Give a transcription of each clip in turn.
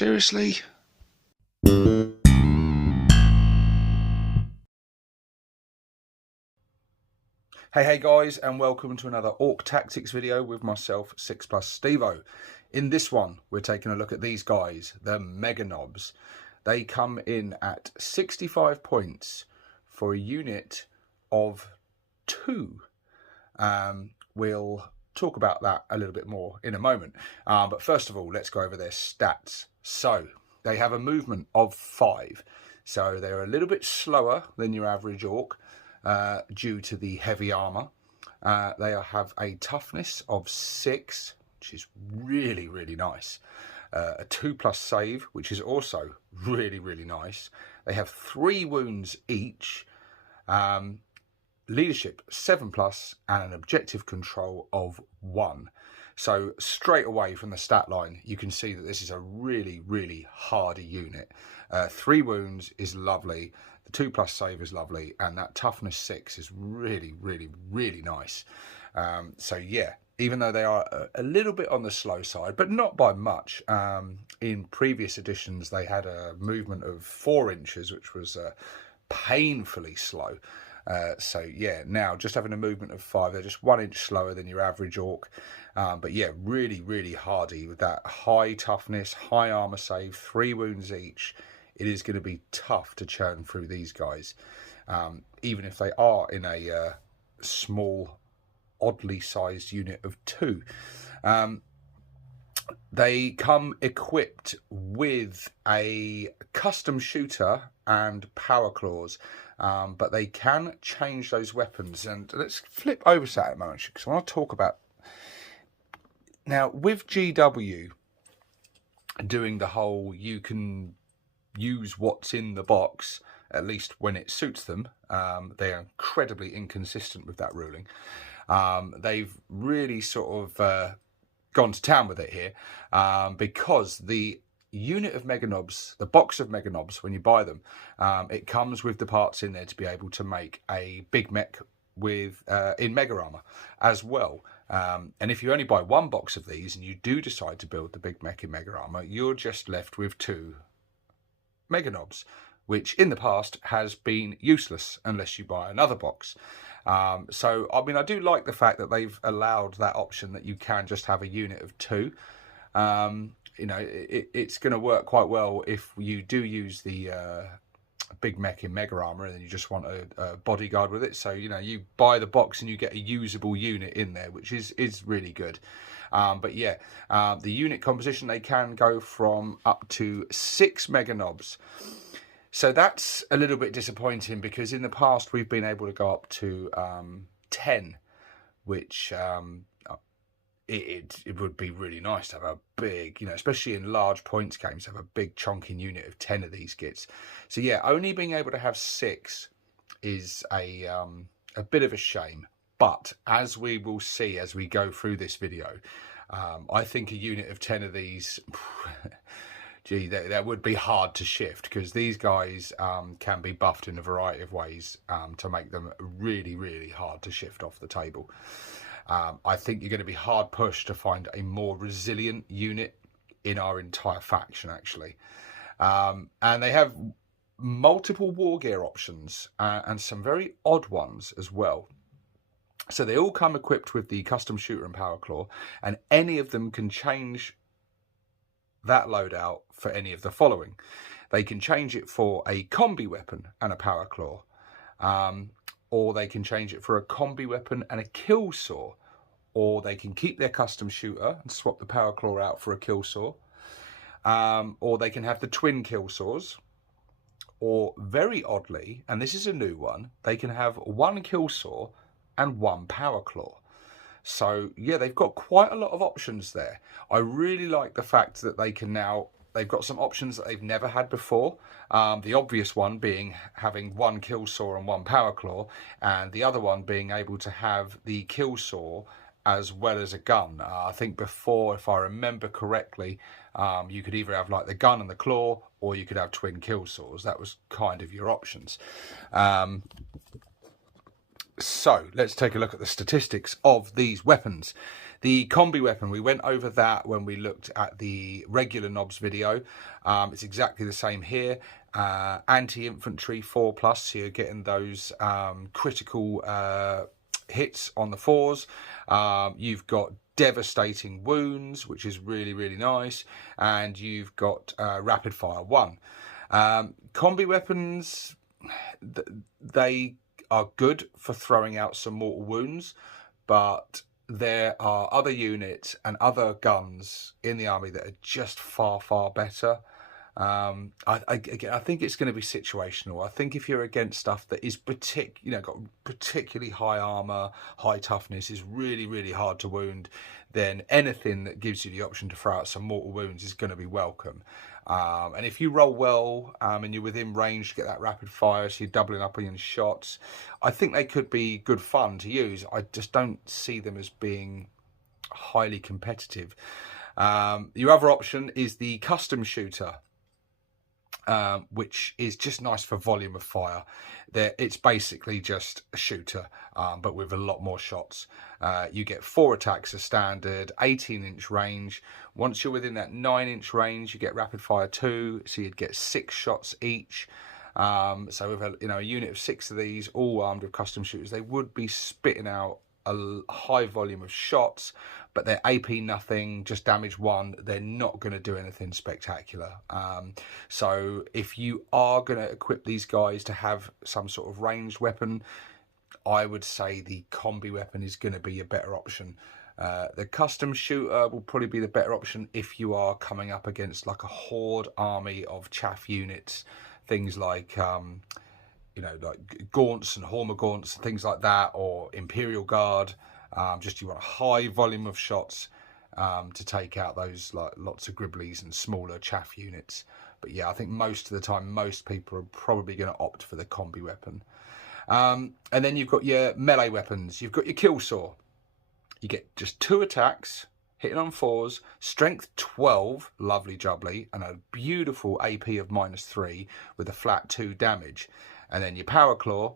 Seriously? Hey guys, and welcome to another Orc Tactics video with myself, 6+ Stevo. In this one, we're taking a look at these guys, the Meganobz. They come in at 65 points for a unit of 2. We'll talk about that a little bit more in a moment. But first of all, let's go over their stats. So, they have a movement of 5. So they're a little bit slower than your average Orc. Due to the heavy armor. They have a toughness of 6, which is really nice. A 2+ save, which is also really nice. They have 3 wounds each. Leadership 7+, and an objective control of 1. So straight away from the stat line, you can see that this is a really hardy unit. 3 wounds is lovely. The 2+ save is lovely, and that toughness 6 is really nice. So yeah, even though they are a little bit on the slow side, but not by much. In previous editions, they had a movement of 4 inches, which was painfully slow. So yeah, now just having a movement of 5, they're just 1 inch slower than your average Orc. But yeah, really hardy with that high toughness, high armor save, 3 wounds each. It is going to be tough to churn through these guys, even if they are in a small, oddly sized unit of 2. They come equipped with a custom shooter and power claws, but they can change those weapons. And let's flip over to that a moment, because I want to talk about... Now, with GW doing the whole you can use what's in the box, at least when it suits them, they are incredibly inconsistent with that ruling. They've really sort of gone to town with it here, because the unit of Meganobz, the box of Meganobz, when you buy them, it comes with the parts in there to be able to make a big mech with in Mega Armor as well. And if you only buy 1 box of these and you do decide to build the big mech in Mega Armor, you're just left with 2 Meganobz, which in the past has been useless unless you buy another box. So I mean, I do like the fact that they've allowed that option that you can just have a unit of 2. You know, it's going to work quite well if you do use the big mech in Mega Armor and then you just want a bodyguard with it. So, you know, you buy the box and you get a usable unit in there, which is really good. But yeah, the unit composition, they can go from up to 6 Meganobz. So that's a little bit disappointing, because in the past we've been able to go up to 10, which it would be really nice to have a big, you know, especially in large points games, have a big chunking unit of 10 of these gits. So yeah, only being able to have 6 is a bit of a shame. But as we will see as we go through this video, I think a unit of 10 of these, gee, that would be hard to shift, because these guys can be buffed in a variety of ways to make them really hard to shift off the table. I think you're going to be hard pushed to find a more resilient unit in our entire faction, actually. And they have multiple war gear options and some very odd ones as well. So they all come equipped with the custom shooter and power claw, and any of them can change that loadout for any of the following. They can change it for a combi weapon and a power claw, or they can change it for a combi weapon and a kill saw, or they can keep their custom shooter and swap the power claw out for a kill saw, or they can have the twin kill saws, or very oddly, and this is a new one, they can have 1 kill saw and 1 power claw. So yeah, they've got quite a lot of options there. I really like the fact that they can now, they've got some options that they've never had before. The obvious one being having 1 kill saw and 1 power claw, and the other one being able to have the kill saw as well as a gun. I think before, if I remember correctly, you could either have like the gun and the claw, or you could have twin kill saws. That was kind of your options. So let's take a look at the statistics of these weapons. The combi weapon, we went over that when we looked at the regular knobs video. It's exactly the same here. Anti-infantry 4+, so you're getting those critical hits on the 4s. You've got devastating wounds, which is really, really nice. And you've got rapid fire 1. Combi weapons, they are good for throwing out some mortal wounds, but there are other units and other guns in the army that are just far, far better. I think it's going to be situational. I think if you're against stuff that is got particularly high armor, high toughness, is really, really hard to wound, then anything that gives you the option to throw out some mortal wounds is going to be welcome. And if you roll well and you're within range to get that rapid fire, so you're doubling up on your shots, I think they could be good fun to use. I just don't see them as being highly competitive. Your other option is the custom shooter, which is just nice for volume of fire. It's basically just a shooter, but with a lot more shots. You get 4 attacks as standard, 18-inch range. Once you're within that 9-inch range, you get rapid fire 2, so you'd get 6 shots each. So with a unit of 6 of these, all armed with custom shooters, they would be spitting out a high volume of shots, but they're AP nothing, just damage 1. They're not going to do anything spectacular. So if you are going to equip these guys to have some sort of ranged weapon, I would say the combi weapon is going to be a better option. The custom shooter will probably be the better option if you are coming up against like a horde army of chaff units, things like like gaunts and hormagaunts and things like that, or Imperial Guard. Just you want a high volume of shots to take out those like lots of gribblies and smaller chaff units. But yeah, I think most of the time, most people are probably going to opt for the combi weapon. And then you've got your melee weapons. You've got your kill saw. You get just 2 attacks, hitting on 4s, strength 12, lovely jubbly, and a beautiful AP of -3 with a flat 2 damage. And then your power claw,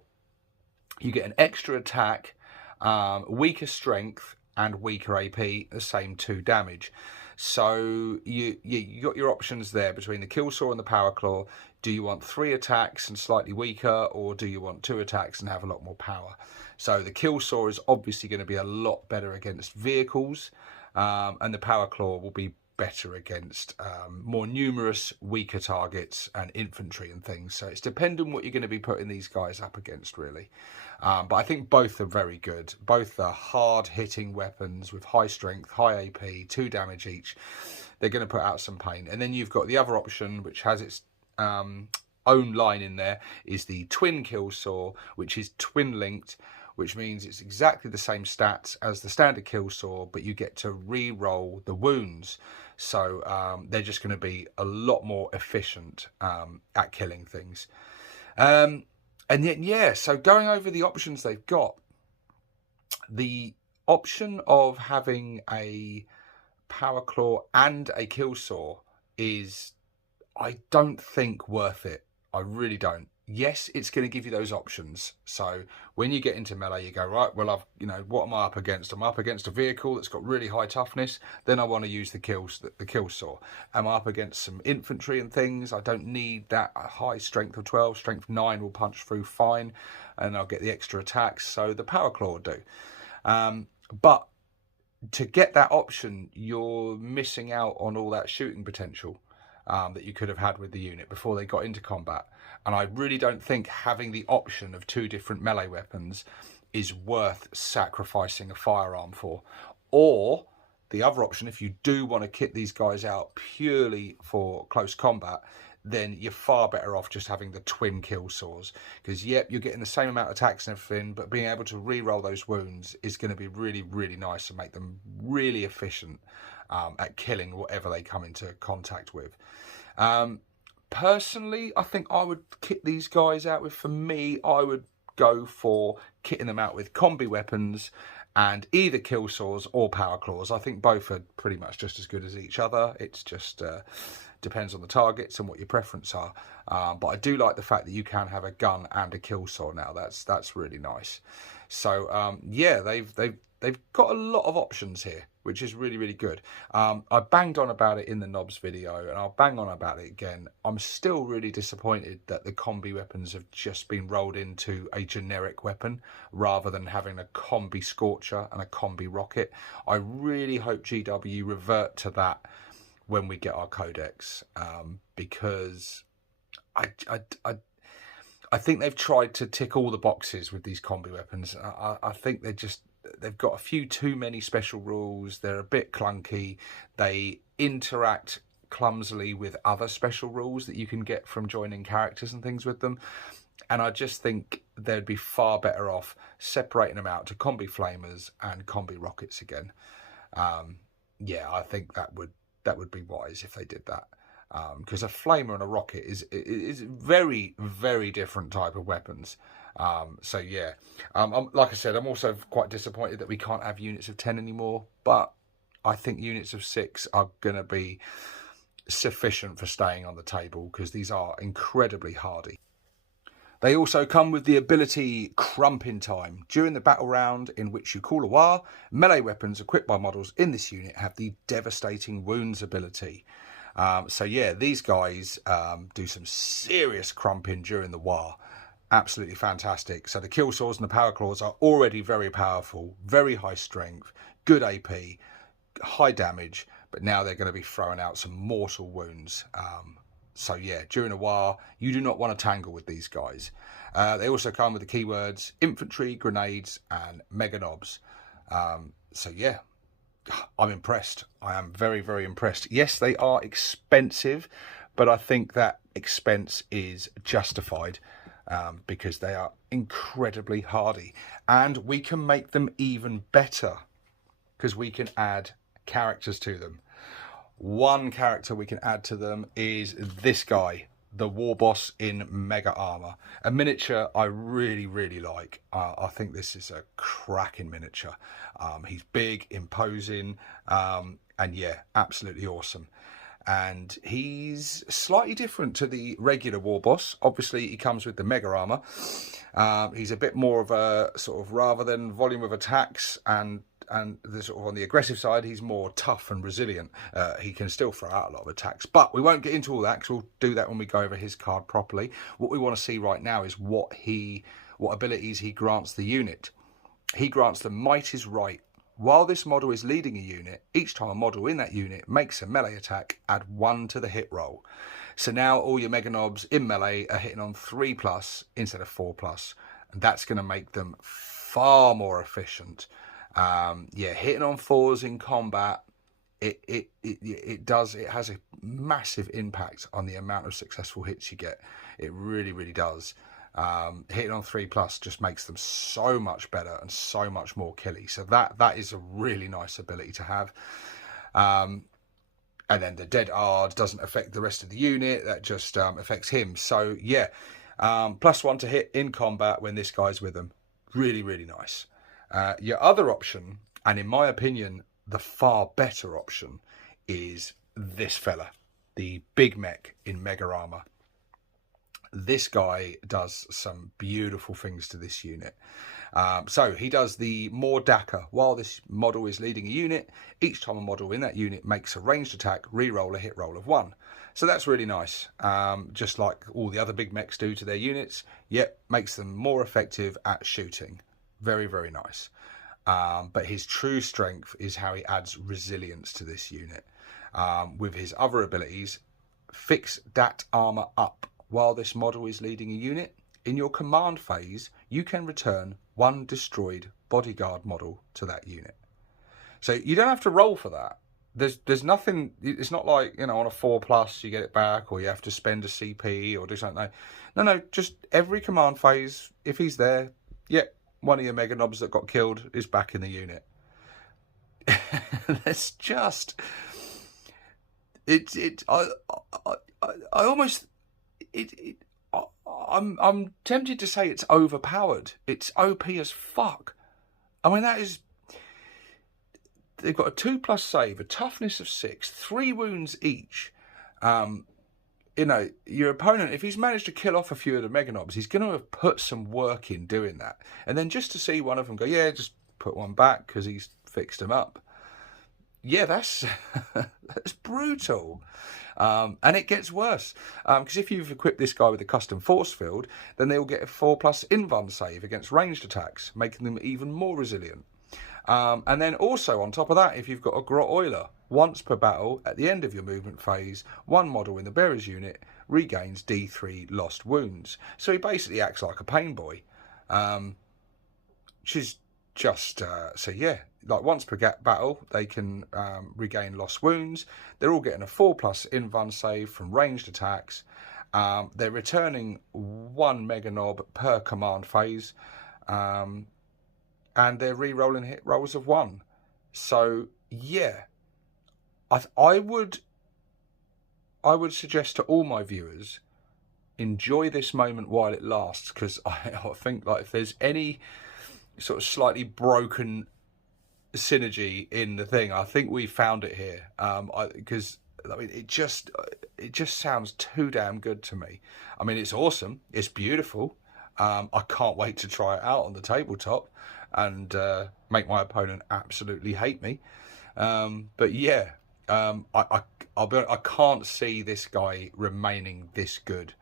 you get an extra attack, weaker strength and weaker AP, the same 2 damage. So you got your options there between the kill saw and the power claw. Do you want 3 attacks and slightly weaker, or do you want 2 attacks and have a lot more power? So the kill saw is obviously going to be a lot better against vehicles, and the power claw will be better against more numerous, weaker targets and infantry and things. So it's dependent what you're going to be putting these guys up against, really. But I think both are very good. Both are hard-hitting weapons with high strength, high AP, 2 damage each. They're going to put out some pain. And then you've got the other option, which has its own line in there, is the twin kill saw, which is twin-linked, which means it's exactly the same stats as the standard kill saw, but you get to re-roll the wounds. So they're just going to be a lot more efficient at killing things. And yet, yeah, so going over the options they've got, the option of having a power claw and a kill saw is, I don't think, worth it. I really don't. Yes, it's going to give you those options. So when you get into melee, you go, right, well, what am I up against? I'm up against a vehicle that's got really high toughness. Then I want to use the kill saw. Am I up against some infantry and things? I don't need that high strength of 12. Strength 9 will punch through fine, and I'll get the extra attacks. So the power claw will do. But to get that option, you're missing out on all that shooting potential that you could have had with the unit before they got into combat. And I really don't think having the option of 2 different melee weapons is worth sacrificing a firearm for. Or the other option, if you do want to kit these guys out purely for close combat, then you're far better off just having the twin kill saws. Because, yep, you're getting the same amount of attacks and everything, but being able to re-roll those wounds is going to be really, really nice and make them really efficient at killing whatever they come into contact with. Personally, I think I would kit these guys out with, for me, I would go for kitting them out with combi weapons and either kill saws or power claws. I think both are pretty much just as good as each other. It's just depends on the targets and what your preference are. But I do like the fact that you can have a gun and a kill saw now. That's really nice. So yeah, they've they've got a lot of options here, which is really, really good. I banged on about it in the Knobs video, and I'll bang on about it again. I'm still really disappointed that the combi weapons have just been rolled into a generic weapon rather than having a combi Scorcher and a combi Rocket. I really hope GW revert to that when we get our codex, because I think they've tried to tick all the boxes with these combi weapons. I think they've got a few too many special rules. They're a bit clunky. They interact clumsily with other special rules that you can get from joining characters and things with them. And I just think they'd be far better off separating them out to combi flamers and combi rockets again. Yeah, I think that would be wise if they did that. Because a flamer and a rocket is very, very different type of weapons. So yeah, like I said, I'm also quite disappointed that we can't have units of 10 anymore, but I think units of 6 are going to be sufficient for staying on the table, because these are incredibly hardy. They also come with the ability Crump in Time. During the battle round in which you call a war, melee weapons equipped by models in this unit have the Devastating Wounds ability. So yeah, these guys do some serious crumping during the war. Absolutely fantastic. So the kill swords and the power claws are already very powerful, very high strength, good AP, high damage, but now they're going to be throwing out some mortal wounds. So yeah, during a war, you do not want to tangle with these guys. They also come with the keywords infantry, grenades, and Meganobz. So yeah, I'm impressed. I am very, very impressed. Yes, they are expensive, but I think that expense is justified, because they are incredibly hardy. And we can make them even better because we can add characters to them. One character we can add to them is this guy, the War Boss in Mega Armor. A miniature I really, really like. I think this is a cracking miniature. He's big, imposing, and yeah, absolutely awesome. And he's slightly different to the regular War Boss. Obviously, he comes with the Mega Armor. He's a bit more of a sort of, rather than volume of attacks and the sort of on the aggressive side, he's more tough and resilient. He can still throw out a lot of attacks, but we won't get into all that because we'll do that when we go over his card properly. What we want to see right now is what abilities he grants the unit. He grants the Might is Right. While this model is leading a unit, each time a model in that unit makes a melee attack, add 1 to the hit roll. So now all your Meganobz in melee are hitting on 3+ instead of 4+, and that's going to make them far more efficient. Yeah, hitting on 4s in combat, it has a massive impact on the amount of successful hits you get. It really, really does. Hitting on 3+ just makes them so much better and so much more killy. So that is a really nice ability to have. And then the Dead Ard doesn't affect the rest of the unit. That just affects him. So yeah, +1 to hit in combat when this guy's with them. Really, really nice. Your other option, and in my opinion, the far better option, is this fella, the Big Mech in Mega Armor. This guy does some beautiful things to this unit. So he does the More Daka. While this model is leading a unit, each time a model in that unit makes a ranged attack, re-roll a hit roll of 1. So that's really nice. Just like all the other Big Mechs do to their units, yet makes them more effective at shooting. Very, very nice. But his true strength is how he adds resilience to this unit. With his other abilities, fix that armor up. While this model is leading a unit, in your command phase, you can return 1 destroyed bodyguard model to that unit. So you don't have to roll for that. There's nothing, it's not like, you know, on a 4+ you get it back, or you have to spend a CP or do something. No, just every command phase, if he's there, yep, one of your Meganobz that got killed is back in the unit. That's just, I'm tempted to say it's overpowered. It's OP as fuck. I mean, that is, they've got a 2+ save, a toughness of 6, 3 wounds each. You know, your opponent, if he's managed to kill off a few of the Meganobz, he's going to have put some work in doing that. And then just to see one of them go, yeah, just put one back because he's fixed them up. Yeah, that's that's brutal. And it gets worse, because if you've equipped this guy with a custom force field, then they'll get a 4+ invuln save against ranged attacks, making them even more resilient. And then also on top of that, if you've got a Grot Oiler, once per battle at the end of your movement phase, one model in the bearer's unit regains D3 lost wounds. So he basically acts like a pain boy, which is just so yeah, like once per battle they can regain lost wounds. They're all getting a 4+ invuln save from ranged attacks. They're returning 1 Meganob per command phase, and they're re-rolling hit rolls of 1. So yeah, I would suggest to all my viewers, enjoy this moment while it lasts, because I think like if there's any sort of slightly broken synergy in the thing, I think we found it here. Because I mean, it just sounds too damn good to me. I mean, it's awesome, it's beautiful. I can't wait to try it out on the tabletop and make my opponent absolutely hate me. But yeah, I can't see this guy remaining this good.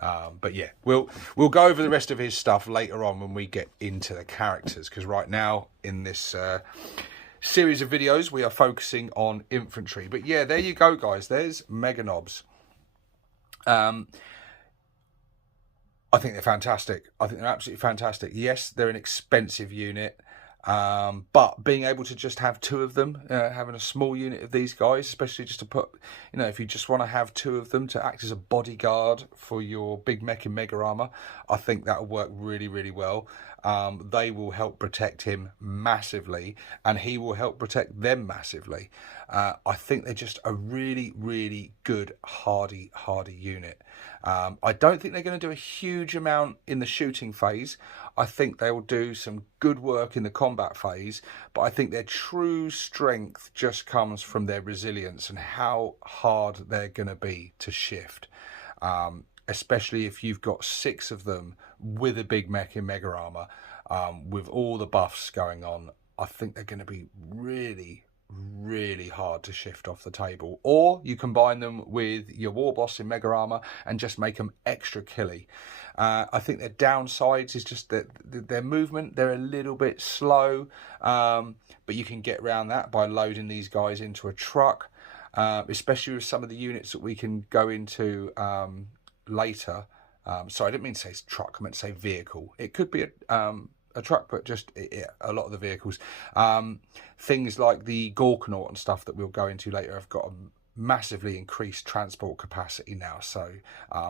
But yeah, we'll go over the rest of his stuff later on when we get into the characters, because right now in this series of videos we are focusing on infantry. But yeah, there you go, guys. There's Meganobz. I think they're fantastic. I think they're absolutely fantastic. Yes, they're an expensive unit. But being able to just have 2 of them, having a small unit of these guys, especially just to put, you know, if you just want to have 2 of them to act as a bodyguard for your big mech in Mega Armor, I think that'll work really, really well. They will help protect him massively, and he will help protect them massively. I think they're just a really, really good, hardy unit. I don't think they're going to do a huge amount in the shooting phase. I think they will do some good work in the combat phase, but I think their true strength just comes from their resilience and how hard they're going to be to shift. Especially if you've got 6 of them with a big mech in Mega Armor, with all the buffs going on. I think they're going to be really, really hard to shift off the table. Or you combine them with your war boss in Mega Armor and just make them extra killy. I think their downsides is just that their movement, they're a little bit slow, but you can get around that by loading these guys into a truck, especially with some of the units that we can go into later. Sorry, I didn't mean to say truck, I meant to say vehicle. It could be a truck, but just a lot of the vehicles. Things like the Gorkanaut and stuff that we'll go into later have got a massively increased transport capacity now, so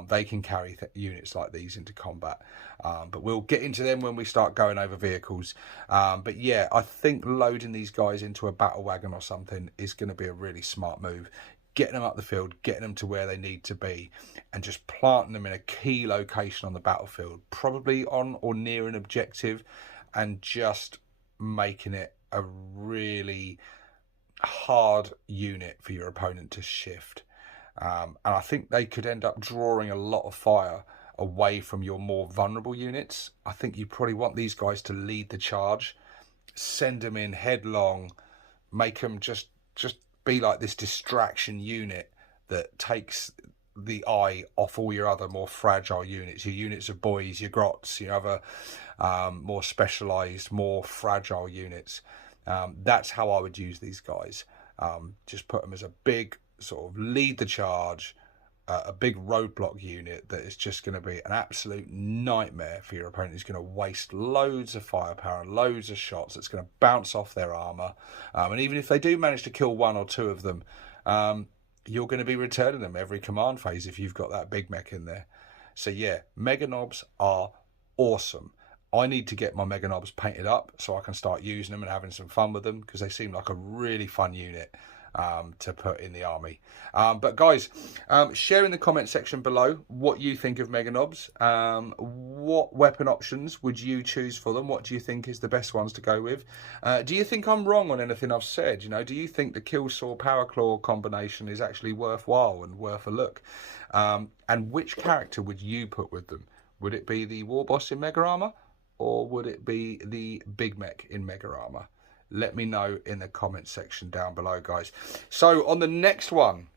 they can carry units like these into combat. But we'll get into them when we start going over vehicles. But yeah, I think loading these guys into a battle wagon or something is going to be a really smart move. Getting them up the field, getting them to where they need to be, and just planting them in a key location on the battlefield, probably on or near an objective, and just making it a really hard unit for your opponent to shift. And I think they could end up drawing a lot of fire away from your more vulnerable units. I think you probably want these guys to lead the charge, send them in headlong, make them just be like this distraction unit that takes the eye off all your other more fragile units, your units of boys, your grots, your other more specialized, more fragile units. That's how I would use these guys. Just put them as a big sort of lead the charge, a big roadblock unit that is just going to be an absolute nightmare for your opponent. Who's going to waste loads of firepower and loads of shots. That's going to bounce off their armor, and even if they do manage to kill 1 or 2 of them, you're going to be returning them every command phase if you've got that big mech in there. So yeah, Meganobz are awesome. I need to get my Meganobz painted up so I can start using them and having some fun with them, because they seem like a really fun unit to put in the army. But guys, share in the comment section below what you think of Meganobz. What weapon options would you choose for them? What do you think is the best ones to go with? Do you think I'm wrong on anything I've said? You know, do you think the Killsaw Power Claw combination is actually worthwhile and worth a look? And which character would you put with them? Would it be the war boss in Mega Armor, or would it be the Big Mech in Mega Armor? Let me know in the comment section down below, guys. So on the next one,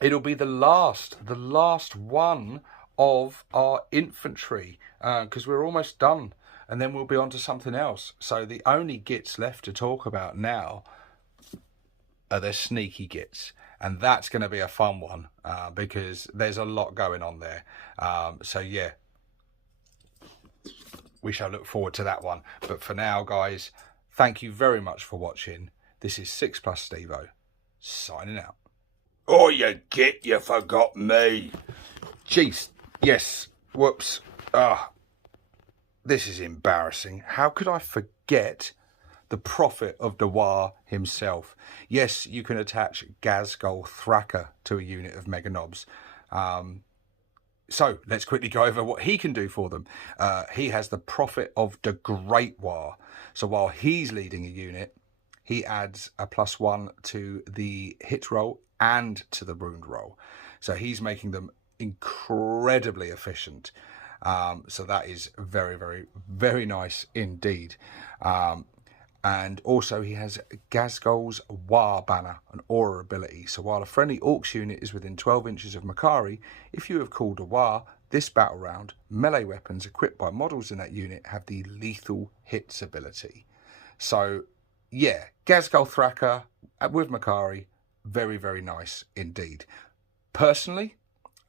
it'll be the last one of our infantry, because we're almost done, and then we'll be on to something else. So the only gits left to talk about now are the sneaky gits, and that's going to be a fun one, because there's a lot going on there. So yeah, we shall look forward to that one. But for now, guys, thank you very much for watching. This is 6+ Stevo, signing out. Oh, you git, you forgot me. Jeez, yes, whoops. This is embarrassing. How could I forget the prophet of Dewar himself? Yes, you can attach Ghazghkull Thraka to a unit of Meganobz. So let's quickly go over what he can do for them. He has the prophet of the Great War. So while he's leading a unit, he adds a +1 to the hit roll and to the wound roll. So he's making them incredibly efficient. So that is very, very, very nice indeed. And also he has Ghazghkull's War Banner, an aura ability. So while a friendly Orks unit is within 12 inches of Makari, if you have called a War, this battle round, melee weapons equipped by models in that unit have the lethal hits ability. So yeah, Ghazghkull Thraka with Makari, very, very nice indeed. Personally,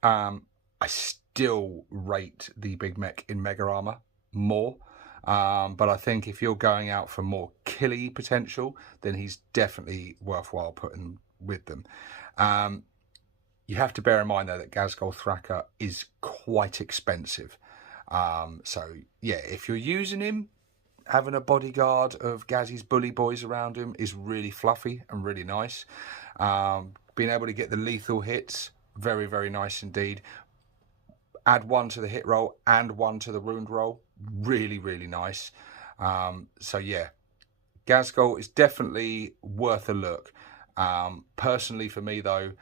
I still rate the Big Mech in Mega Armor more. But I think if you're going out for more killy potential, then he's definitely worthwhile putting with them. You have to bear in mind, though, that Ghazghkull Thraka is quite expensive. So, yeah, if you're using him, having a bodyguard of Gazzy's bully boys around him is really fluffy and really nice. Being able to get the lethal hits, very, very nice indeed. Add 1 to the hit roll and 1 to the wound roll. Really, really nice. So yeah, Ghazghkull is definitely worth a look. Personally for me though,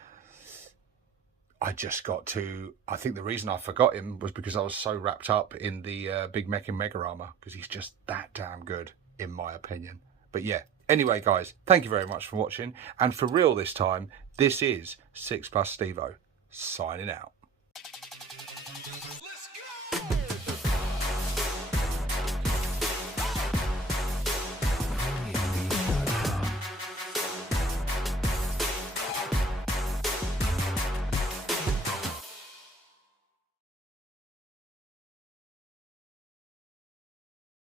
I think the reason I forgot him was because I was so wrapped up in the Big Mech in Mega Armor, because he's just that damn good in my opinion. But yeah, anyway guys, thank you very much for watching, and for real this time, this is 6+ Stevo, signing out.